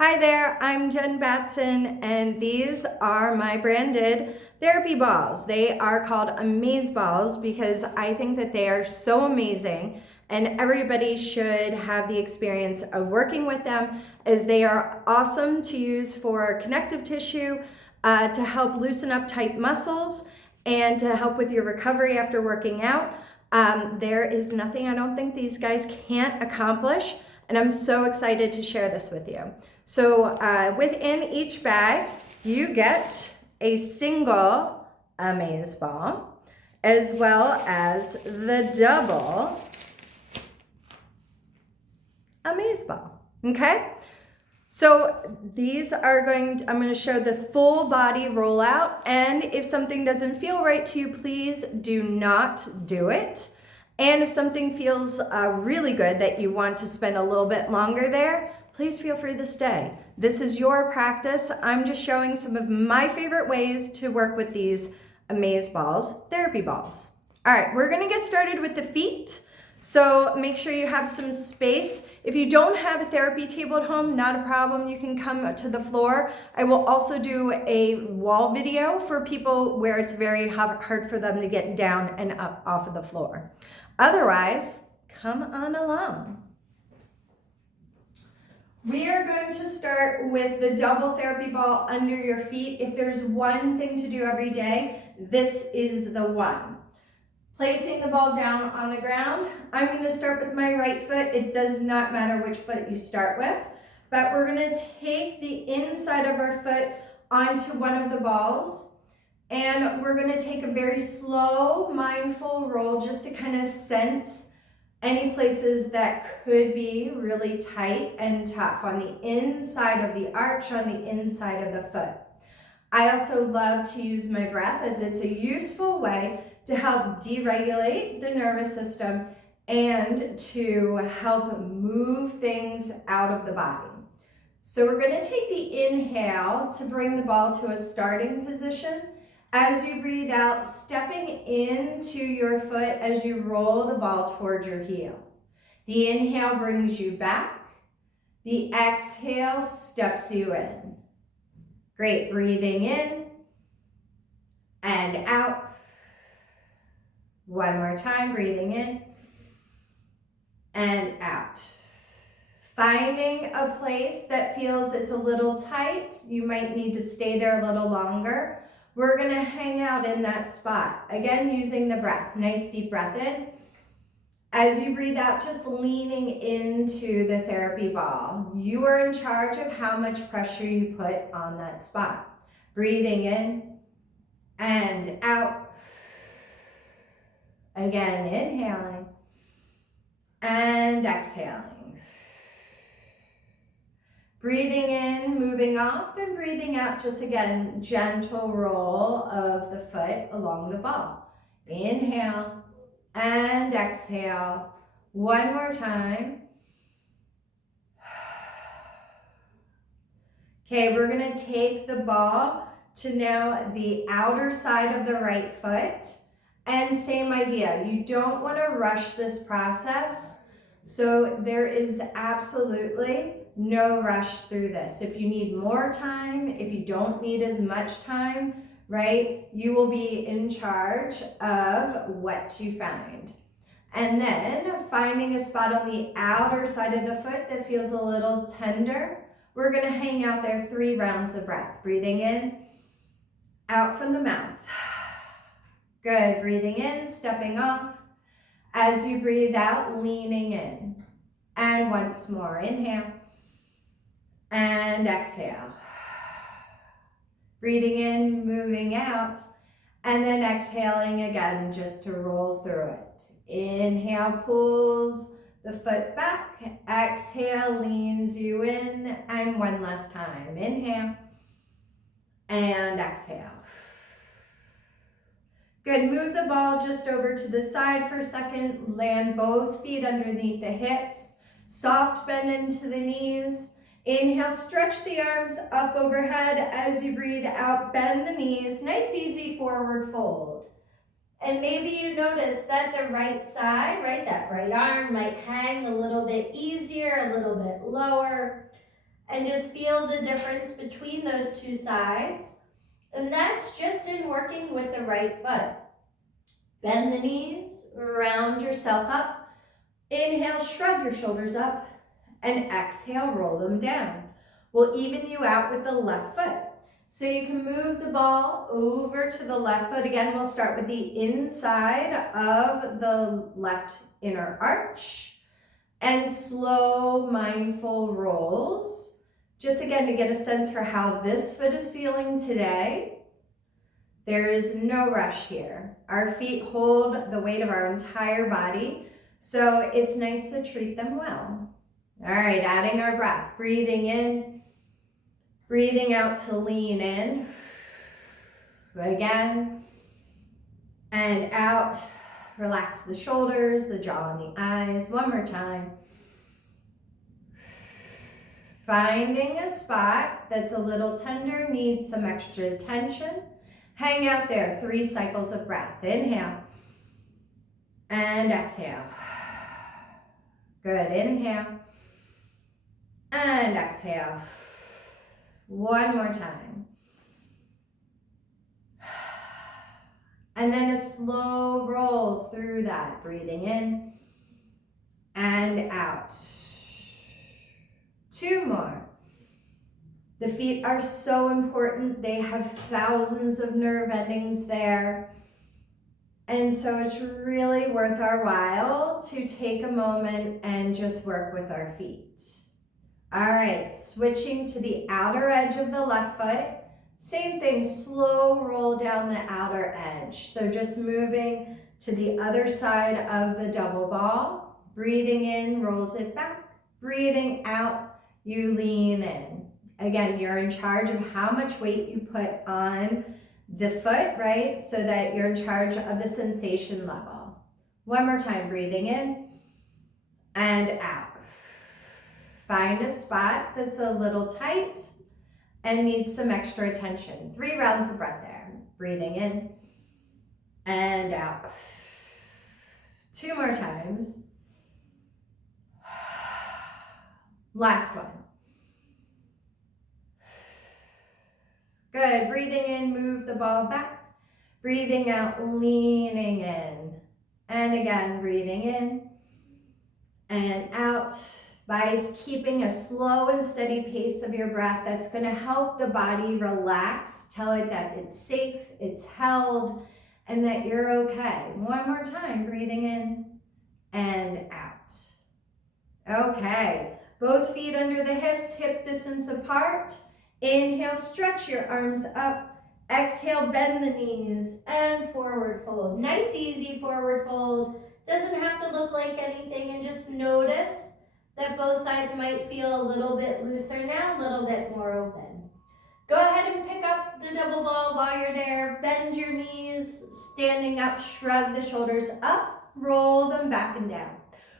Hi there, I'm Jen Batson, and these are my branded therapy balls. They are called A-mazeBalls because I think that they are so amazing, and everybody should have the experience of working with them, as they are awesome to use for connective tissue, to help loosen up tight muscles, and to help with your recovery after working out. There is nothing I don't think these guys can't accomplish, and I'm so excited to share this with you. So within each bag, you get a single amaze ball, as well as the double amaze ball, okay? So these are I'm going to show the full body rollout, and if something doesn't feel right to you, please do not do it. And if something feels really good that you want to spend a little bit longer there, please feel free to stay. This is your practice. I'm just showing some of my favorite ways to work with these A-mazeBalls, therapy balls. All right, we're gonna get started with the feet. So make sure you have some space. If you don't have a therapy table at home, not a problem. You can come to the floor. I will also do a wall video for people where it's very hard for them to get down and up off of the floor. Otherwise, come on along. We are going to start with the double therapy ball under your feet. If there's one thing to do every day, this is the one. Placing the ball down on the ground. I'm going to start with my right foot. It does not matter which foot you start with, but we're going to take the inside of our foot onto one of the balls, and we're going to take a very slow, mindful roll just to kind of sense any places that could be really tight and tough on the inside of the arch, on the inside of the foot. I also love to use my breath, as it's a useful way to help deregulate the nervous system and to help move things out of the body. So we're going to take the inhale to bring the ball to a starting position. As you breathe out, stepping into your foot as you roll the ball towards your heel. The inhale brings you back. The exhale steps you in. Great, breathing in and out. One more time, breathing in and out. Finding a place that feels it's a little tight. You might need to stay there a little longer. We're gonna hang out in that spot. Again, using the breath. Nice deep breath in. As you breathe out, just leaning into the therapy ball. You are in charge of how much pressure you put on that spot. Breathing in and out. Again, inhaling and exhaling. Breathing in, moving off, and breathing out, just again, gentle roll of the foot along the ball. Inhale and exhale. One more time. Okay, we're gonna take the ball to now the outer side of the right foot. And same idea, you don't want to rush this process. So there is absolutely no rush through this. If you need more time, if you don't need as much time, right, you will be in charge of what you find. And then finding a spot on the outer side of the foot that feels a little tender. We're going to hang out there 3 rounds of breath. Breathing in, out from the mouth. Good, breathing in, stepping off. As you breathe out, leaning in. And once more, inhale and exhale. Breathing in, moving out, and then exhaling again just to roll through it. Inhale pulls the foot back, exhale leans you in, and one last time. Inhale and exhale. Good, move the ball just over to the side for a second. Land both feet underneath the hips. Soft bend into the knees. Inhale, stretch the arms up overhead. As you breathe out, bend the knees. Nice, easy forward fold. And maybe you notice that the right side, right, that right arm might hang a little bit easier, a little bit lower. and just feel the difference between those two sides. And that's just in working with the right foot. Bend the knees, round yourself up. Inhale, shrug your shoulders up, and exhale, roll them down. We'll even you out with the left foot. So you can move the ball over to the left foot. Again, we'll start with the inside of the left inner arch and slow, mindful rolls. Just again to get a sense for how this foot is feeling today. There is no rush here. Our feet hold the weight of our entire body, so it's nice to treat them well. All right, adding our breath, breathing in, breathing out to lean in. Again, and out. Relax the shoulders, the jaw, and the eyes. One more time. Finding a spot that's a little tender, needs some extra attention. Hang out there, 3 cycles of breath. Inhale and exhale. Good, inhale and exhale. One more time. And then a slow roll through that, breathing in and out. 2 more. The feet are so important. They have thousands of nerve endings there. And so it's really worth our while to take a moment and just work with our feet. All right, switching to the outer edge of the left foot. Same thing, slow roll down the outer edge. So just moving to the other side of the double ball. Breathing in, rolls it back. Breathing out, you lean in. Again, you're in charge of how much weight you put on the foot, right? So that you're in charge of the sensation level. One more time, breathing in and out. Find a spot that's a little tight and needs some extra attention. 3 rounds of breath there. Breathing in and out. 2 more times. Last one. Good, breathing in, move the ball back. Breathing out, leaning in. And again, breathing in and out. By keeping a slow and steady pace of your breath, that's gonna help the body relax, tell it that it's safe, it's held, and that you're okay. One more time, breathing in and out. Okay, both feet under the hips, hip distance apart. Inhale, stretch your arms up. Exhale, bend the knees and forward fold. Nice, easy forward fold. Doesn't have to look like anything, and just notice that both sides might feel a little bit looser now, a little bit more open. Go ahead and pick up the double ball while you're there. Bend your knees, standing up, shrug the shoulders up, roll them back and down.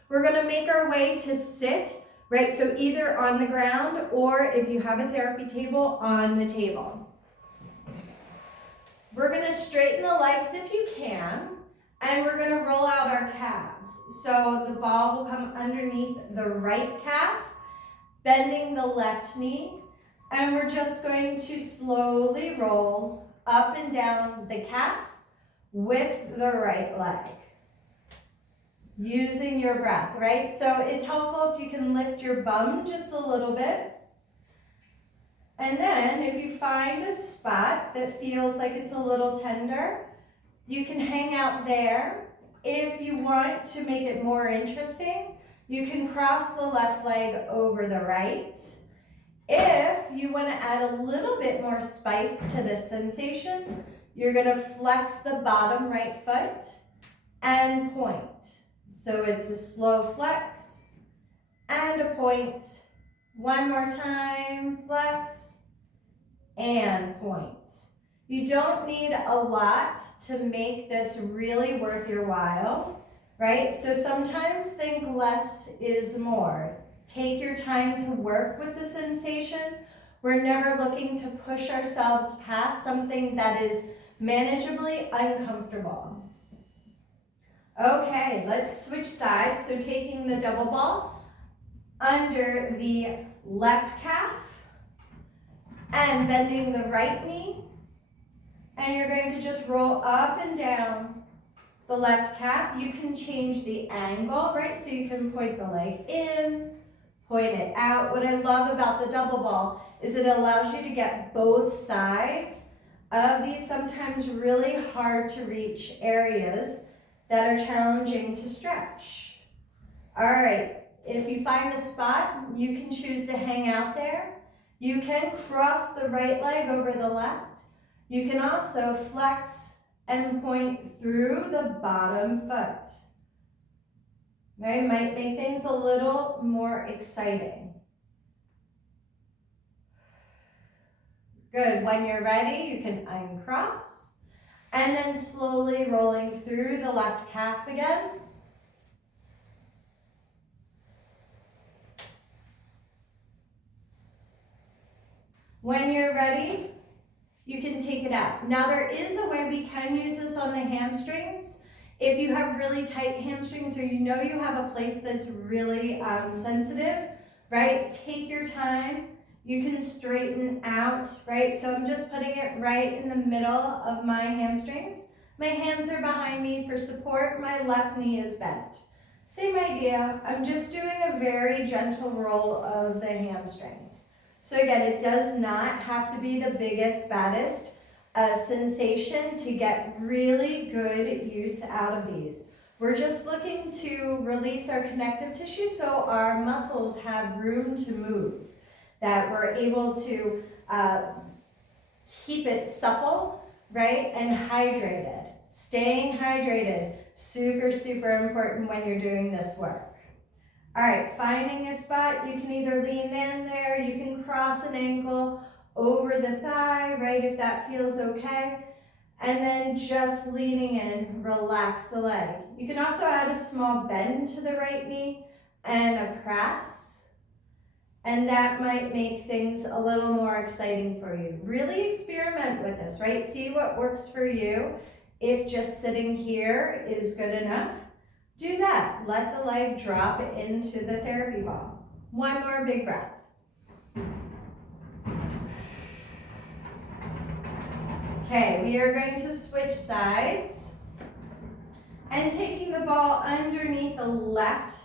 We're gonna make our way to sit, right? So either on the ground, or if you have a therapy table, on the table. We're gonna straighten the legs if you can, and we're gonna roll out our calves. So the ball will come underneath the right calf, bending the left knee, and we're just going to slowly roll up and down the calf with the right leg. Using your breath, right? So it's helpful if you can lift your bum just a little bit. And then if you find a spot that feels like it's a little tender, you can hang out there. If you want to make it more interesting, you can cross the left leg over the right. If you want to add a little bit more spice to this sensation, you're going to flex the bottom right foot and point. So it's a slow flex and a point. One more time, flex and point. You don't need a lot to make this really worth your while, right? So sometimes think less is more. Take your time to work with the sensation. We're never looking to push ourselves past something that is manageably uncomfortable. Okay, let's switch sides. So taking the double ball under the left calf, and bending the right knee. And you're going to just roll up and down the left calf. You can change the angle, right? So you can point the leg in, point it out. What I love about the double ball is it allows you to get both sides of these sometimes really hard to reach areas that are challenging to stretch. All right, if you find a spot, you can choose to hang out there. You can cross the right leg over the left. You can also flex and point through the bottom foot. Right, might make things a little more exciting. Good, when you're ready, you can uncross and then slowly rolling through the left calf again. When you're ready, you can take it out. Now there is a way we can use this on the hamstrings. If you have really tight hamstrings or you know you have a place that's really sensitive, right? Take your time. You can straighten out, right? So I'm just putting it right in the middle of my hamstrings. My hands are behind me for support. My left knee is bent. Same idea. I'm just doing a very gentle roll of the hamstrings. So again, it does not have to be the biggest, baddest sensation to get really good use out of these. We're just looking to release our connective tissue so our muscles have room to move, that we're able to keep it supple, right, and hydrated. Staying hydrated, super, super important when you're doing this work. All right, finding a spot, you can either lean in there, you can cross an ankle over the thigh, right, if that feels okay. And then just leaning in, relax the leg. You can also add a small bend to the right knee and a press. And that might make things a little more exciting for you. Really experiment with this, right? See what works for you. If just sitting here is good enough, do that. Let the leg drop into the therapy ball. One more big breath. Okay, we are going to switch sides and taking the ball underneath the left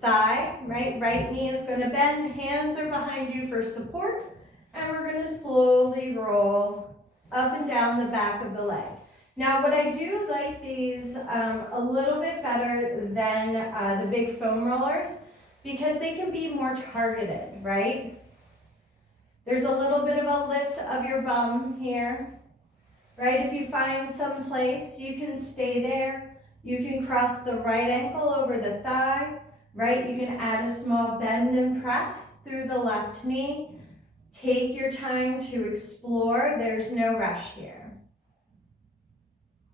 thigh, right? Right knee is going to bend, hands are behind you for support, and we're going to slowly roll up and down the back of the leg. Now, what I do like these a little bit better than the big foam rollers because they can be more targeted, right? There's a little bit of a lift of your bum here, right? If you find some place, you can stay there. You can cross the right ankle over the thigh, right? You can add a small bend and press through the left knee. Take your time to explore. There's no rush here.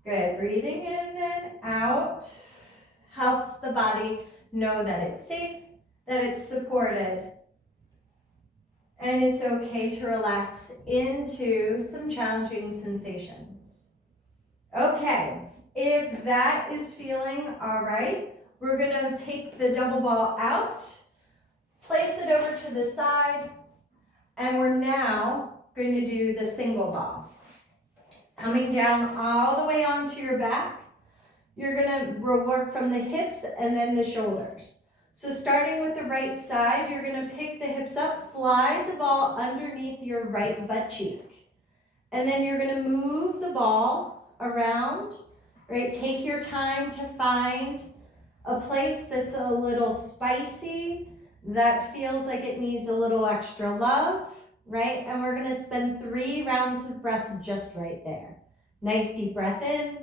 Good, breathing in and out helps the body know that it's safe, that it's supported, and it's okay to relax into some challenging sensations. Okay, if that is feeling all right, we're gonna take the double ball out, place it over to the side, and we're now going to do the single ball. Coming down all the way onto your back, you're gonna work from the hips and then the shoulders. So starting with the right side, you're gonna pick the hips up, slide the ball underneath your right butt cheek. And then you're gonna move the ball around, right? Take your time to find a place that's a little spicy, that feels like it needs a little extra love, right? And we're gonna spend 3 rounds of breath just right there. Nice deep breath in,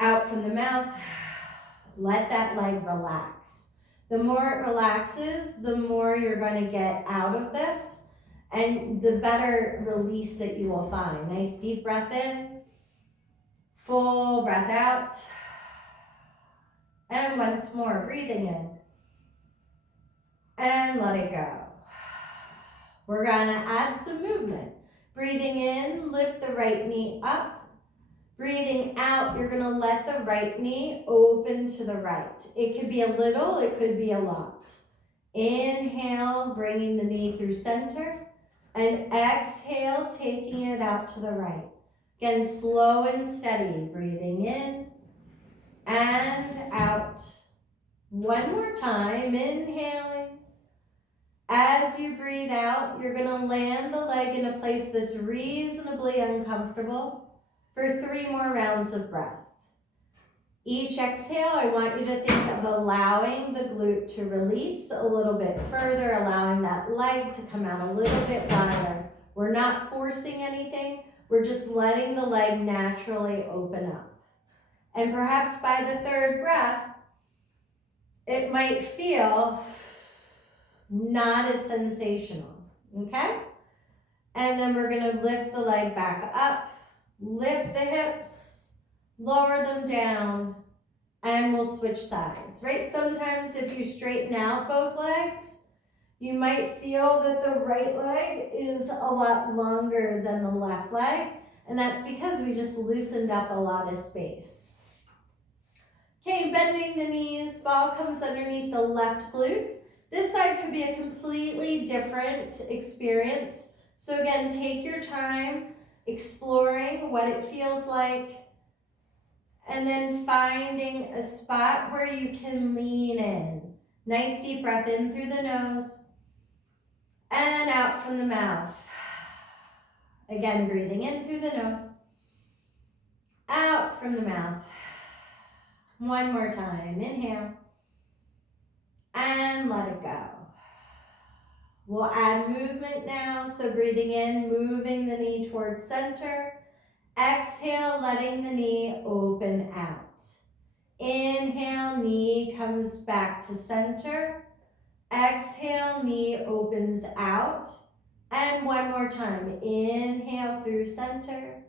out from the mouth. Let that leg relax. The more it relaxes, the more you're going to get out of this and the better release that you will find. Nice deep breath in, full breath out. And once more, breathing in. And let it go. We're gonna add some movement. Breathing in, lift the right knee up. Breathing out, you're gonna let the right knee open to the right. It could be a little, it could be a lot. Inhale, bringing the knee through center. And exhale, taking it out to the right. Again, slow and steady, breathing in and out. One more time, inhaling. As you breathe out, you're gonna land the leg in a place that's reasonably uncomfortable for 3 more rounds of breath. Each exhale, I want you to think of allowing the glute to release a little bit further, allowing that leg to come out a little bit wider. We're not forcing anything, we're just letting the leg naturally open up. And perhaps by the 3rd breath, it might feel not as sensational, okay? And then we're gonna lift the leg back up, lift the hips, lower them down, and we'll switch sides, right? Sometimes if you straighten out both legs, you might feel that the right leg is a lot longer than the left leg, and that's because we just loosened up a lot of space. Okay, bending the knees, ball comes underneath the left glute. This side could be a completely different experience. So again, take your time exploring what it feels like, and then finding a spot where you can lean in. Nice deep breath in through the nose and out from the mouth. Again, breathing in through the nose, out from the mouth. One more time, inhale and let it go. We'll add movement now, so breathing in, moving the knee towards center. Exhale, letting the knee open out. Inhale, knee comes back to center. Exhale, knee opens out. And one more time, inhale through center.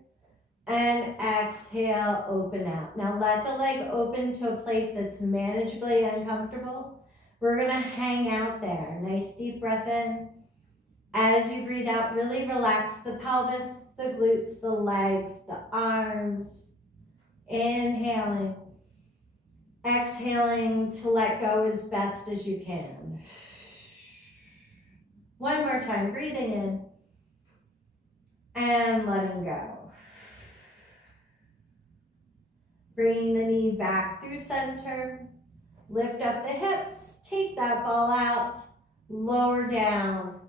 And exhale, open out. Now let the leg open to a place that's manageably uncomfortable. We're gonna hang out there. Nice deep breath in. As you breathe out, really relax the pelvis, the glutes, the legs, the arms. Inhaling. Exhaling to let go as best as you can. One more time, breathing in and letting go. Bringing the knee back through center. Lift up the hips, take that ball out, lower down.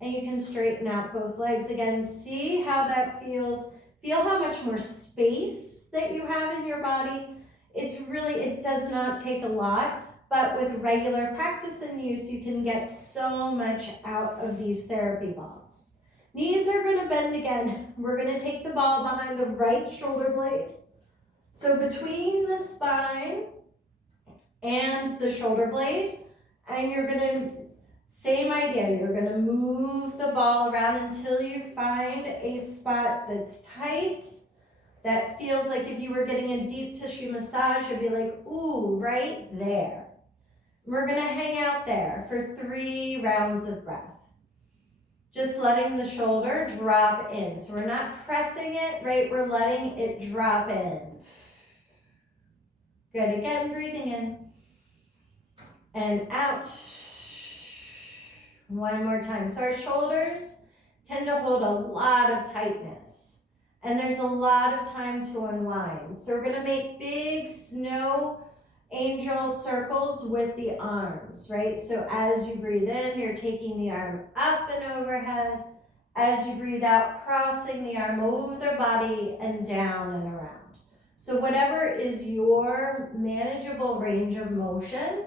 And you can straighten out both legs again. See how that feels. Feel how much more space that you have in your body. It does not take a lot, but with regular practice and use, you can get so much out of these therapy balls. Knees are gonna bend again. We're gonna take the ball behind the right shoulder blade. So between the spine and the shoulder blade, and you're gonna, same idea, you're gonna move the ball around until you find a spot that's tight, that feels like if you were getting a deep tissue massage, you'd be like, ooh, right there. We're gonna hang out there for 3 rounds of breath. Just letting the shoulder drop in. So we're not pressing it, right? We're letting it drop in. Good, again, breathing in and out. One more time. So our shoulders tend to hold a lot of tightness, and there's a lot of time to unwind. So we're gonna make big snow angel circles with the arms, right? So as you breathe in, you're taking the arm up and overhead. As you breathe out, crossing the arm over the body and down and around. So whatever is your manageable range of motion,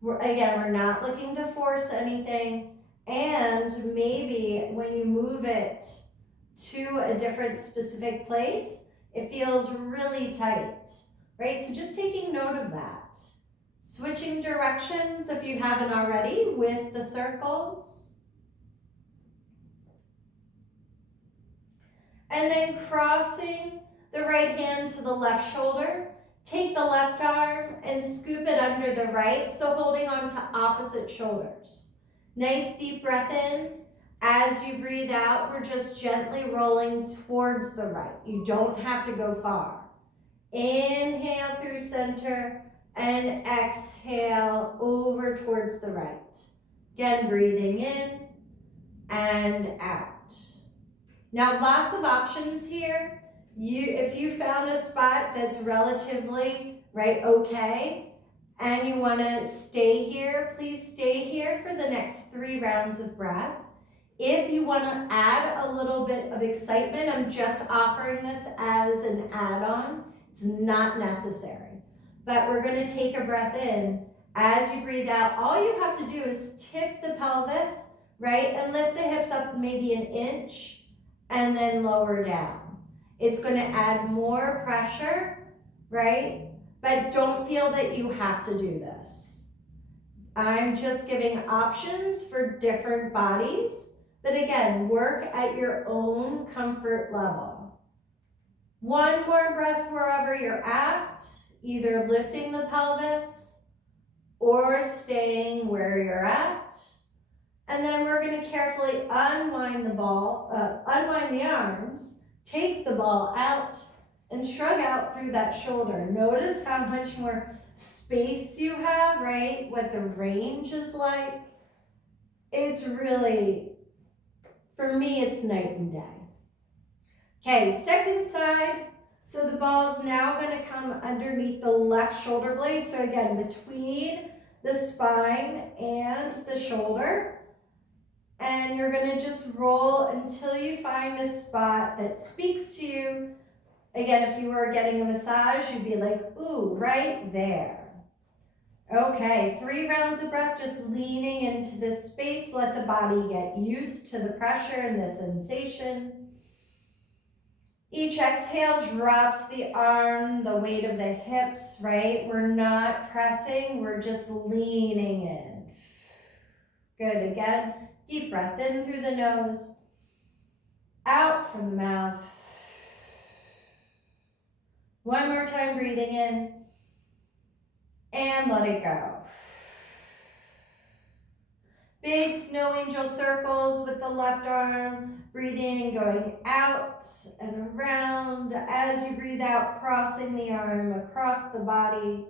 we're not looking to force anything, and maybe when you move it to a different specific place, it feels really tight, right? So just taking note of that. Switching directions if you haven't already with the circles. And then crossing the right hand to the left shoulder. Take the left arm and scoop it under the right, so holding on to opposite shoulders. Nice deep breath in. As you breathe out, we're just gently rolling towards the right. You don't have to go far. Inhale through center and exhale over towards the right. Again, breathing in and out. Now, lots of options here. If you found a spot that's relatively, okay, and you want to stay here, please stay here for the next 3 rounds of breath. If you want to add a little bit of excitement, I'm just offering this as an add-on. It's not necessary. But we're going to take a breath in. As you breathe out, all you have to do is tip the pelvis, and lift the hips up maybe an inch and then lower down. It's going to add more pressure, But don't feel that you have to do this. I'm just giving options for different bodies. But again, work at your own comfort level. One more breath wherever you're at, either lifting the pelvis or staying where you're at. And then we're going to carefully unwind the arms, take the ball out, and shrug out through that shoulder. Notice how much more space you have, What the range is like. It's really, for me, it's night and day. Okay, second side. So the ball is now going to come underneath the left shoulder blade. So again, between the spine and the shoulder. And you're going to just roll until you find a spot that speaks to you. Again, if you were getting a massage, you'd be like, ooh, right there. Okay, 3 rounds of breath, just leaning into this space. Let the body get used to the pressure and the sensation. Each exhale drops the arm, the weight of the hips, We're not pressing, we're just leaning in. Good, again, deep breath in through the nose, out from the mouth. One more time, breathing in, and let it go. Big snow angel circles with the left arm, breathing, going out and around. As you breathe out, crossing the arm across the body,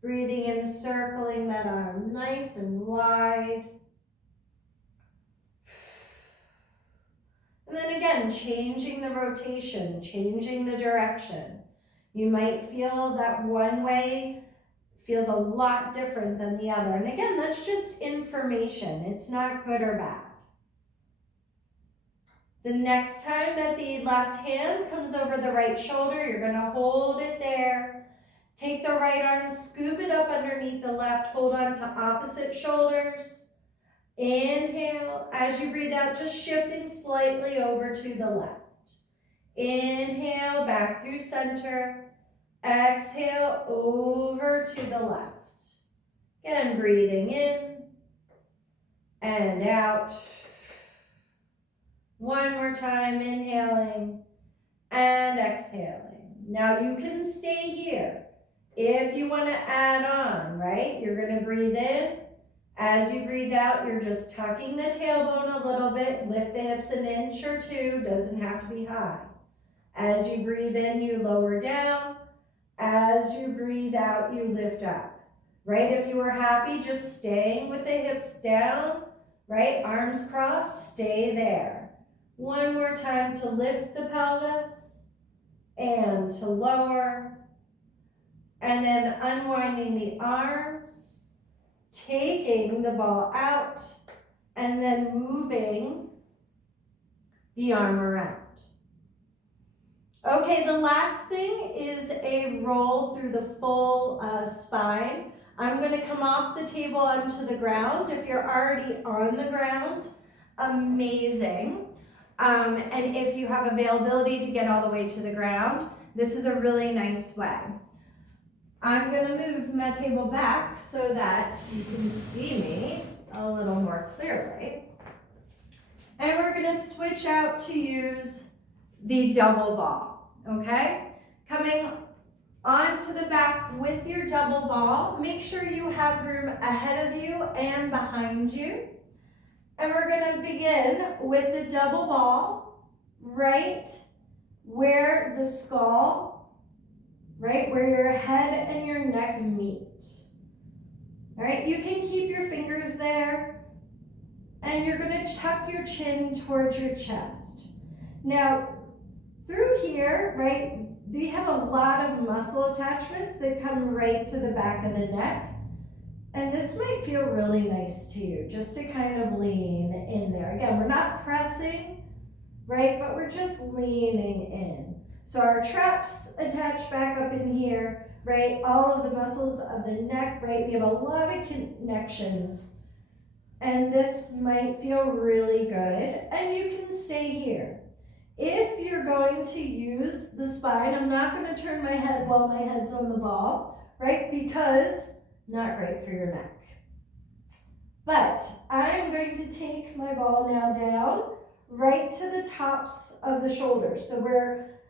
breathing in, circling that arm nice and wide. And then again, changing the rotation, changing the direction. You might feel that one way feels a lot different than the other. And again, that's just information. It's not good or bad. The next time that the left hand comes over the right shoulder, you're going to hold it there. Take the right arm, scoop it up underneath the left, hold on to opposite shoulders. Inhale. As you breathe out, just shifting slightly over to the left. Inhale, back through center. Exhale, over to the left. Again, breathing in and out. One more time, inhaling and exhaling. Now you can stay here. If you want to add on, you're going to breathe in. As you breathe out, you're just tucking the tailbone a little bit. Lift the hips an inch or 2, doesn't have to be high. As you breathe in, you lower down. As you breathe out, you lift up, If you were happy, just staying with the hips down, Arms crossed, stay there. One more time to lift the pelvis and to lower. And then unwinding the arms, taking the ball out, and then moving the arm around. Okay, the last thing is a roll through the full spine. I'm going to come off the table onto the ground. If you're already on the ground, amazing. And if you have availability to get all the way to the ground, this is a really nice way. I'm going to move my table back so that you can see me a little more clearly. And we're going to switch out to use the double ball, okay? Coming onto the back with your double ball. Make sure you have room ahead of you and behind you. And we're going to begin with the double ball right where the skull, where your head and your neck meet. All right, you can keep your fingers there, and you're going to tuck your chin towards your chest. Now, through here, right, we have a lot of muscle attachments that come right to the back of the neck. And this might feel really nice to you, just to kind of lean in there. Again, we're not pressing, right, but we're just leaning in. So our traps attach back up in here, right, all of the muscles of the neck, right, we have a lot of connections. And this might feel really good, and you can stay here. If you're going to use the spine, I'm not going to turn my head while my head's on the ball, right, because not great for your neck. But I'm going to take my ball now down right to the tops of the shoulders. So where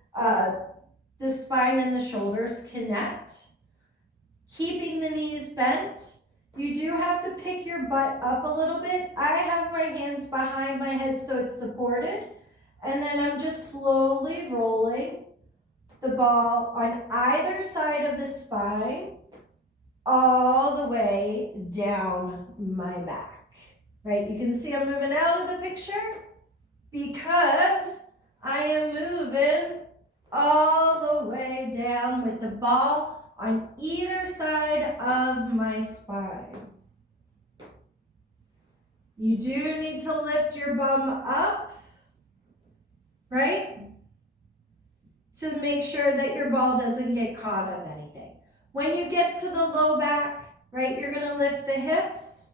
the spine and the shoulders connect. Keeping the knees bent. You do have to pick your butt up a little bit. I have my hands behind my head so it's supported. And then I'm just slowly rolling the ball on either side of the spine all the way down my back, right? You can see I'm moving out of the picture because I am moving all the way down with the ball on either side of my spine. You do need to lift your bum up, right? To make sure that your ball doesn't get caught on anything. When you get to the low back, right, you're gonna lift the hips,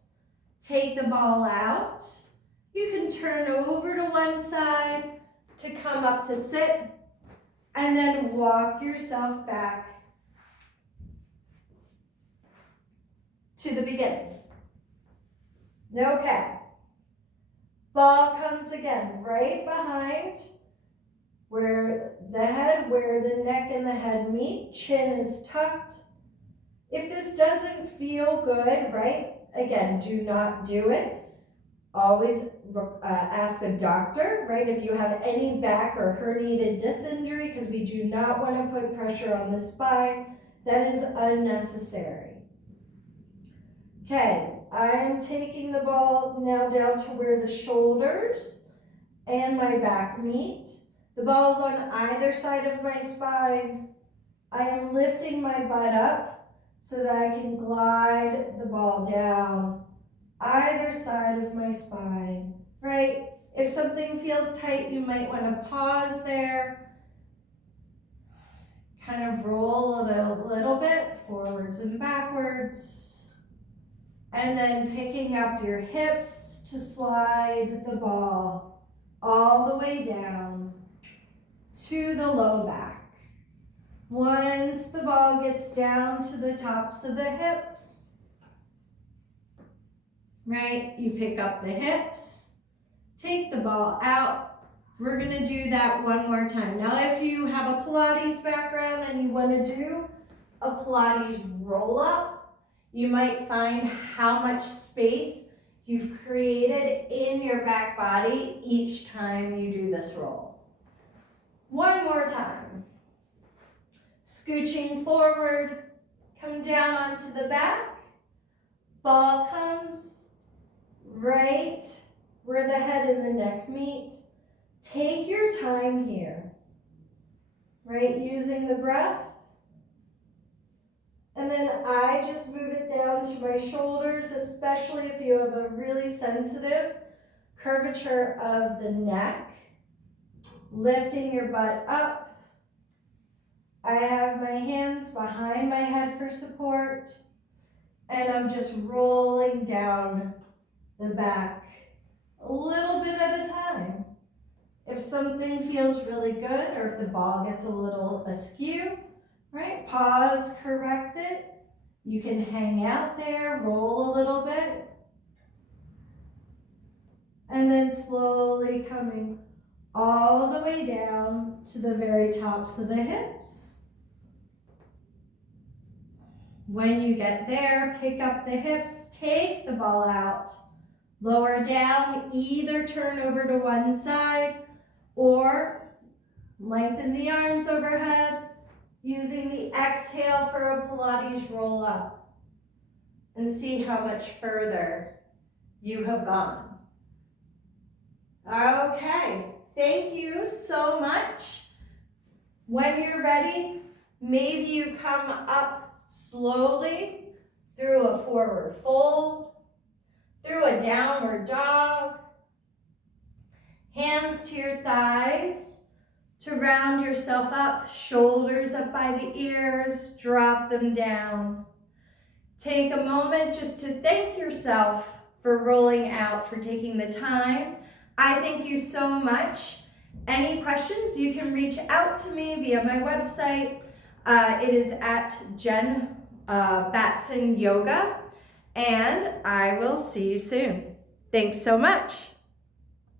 take the ball out. You can turn over to one side to come up to sit, and then walk yourself back to the beginning. Okay. Ball comes again right behind where the head, where the neck and the head meet. Chin is tucked. If this doesn't feel good, right, again, do not do it. Always ask a doctor, right, if you have any back or herniated disc injury, because we do not want to put pressure on the spine. That is unnecessary. Okay, I'm taking the ball now down to where the shoulders and my back meet. The ball's on either side of my spine. I am lifting my butt up so that I can glide the ball down either side of my spine, right? If something feels tight, you might want to pause there. Kind of roll a little bit forwards and backwards. And then picking up your hips to slide the ball all the way down to the low back. Once the ball gets down to the tops of the hips, right, you pick up the hips, take the ball out. We're gonna do that one more time. Now, if you have a Pilates background and you wanna do a Pilates roll up, you might find how much space you've created in your back body each time you do this roll. One more time. Scooching forward, come down onto the back. Ball comes right where the head and the neck meet. Take your time here, right? Using the breath. And then I just move it down to my shoulders, especially if you have a really sensitive curvature of the neck. Lifting your butt up. I have my hands behind my head for support, and I'm just rolling down the back a little bit at a time. If something feels really good, or if the ball gets a little askew, right, pause, correct it. You can hang out there, roll a little bit, and then slowly coming all the way down to the very tops of the hips. When you get there, pick up the hips, take the ball out, lower down, either turn over to one side or lengthen the arms overhead, using the exhale for a Pilates roll up, and see how much further you have gone. Okay, thank you so much. When you're ready, maybe you come up slowly through a forward fold, through a downward dog, hands to your thighs to round yourself up, shoulders up by the ears, drop them down. Take a moment just to thank yourself for rolling out, for taking the time. I thank you so much. Any questions, you can reach out to me via my website. It is at Jen Batson Yoga, and I will see you soon. Thanks so much.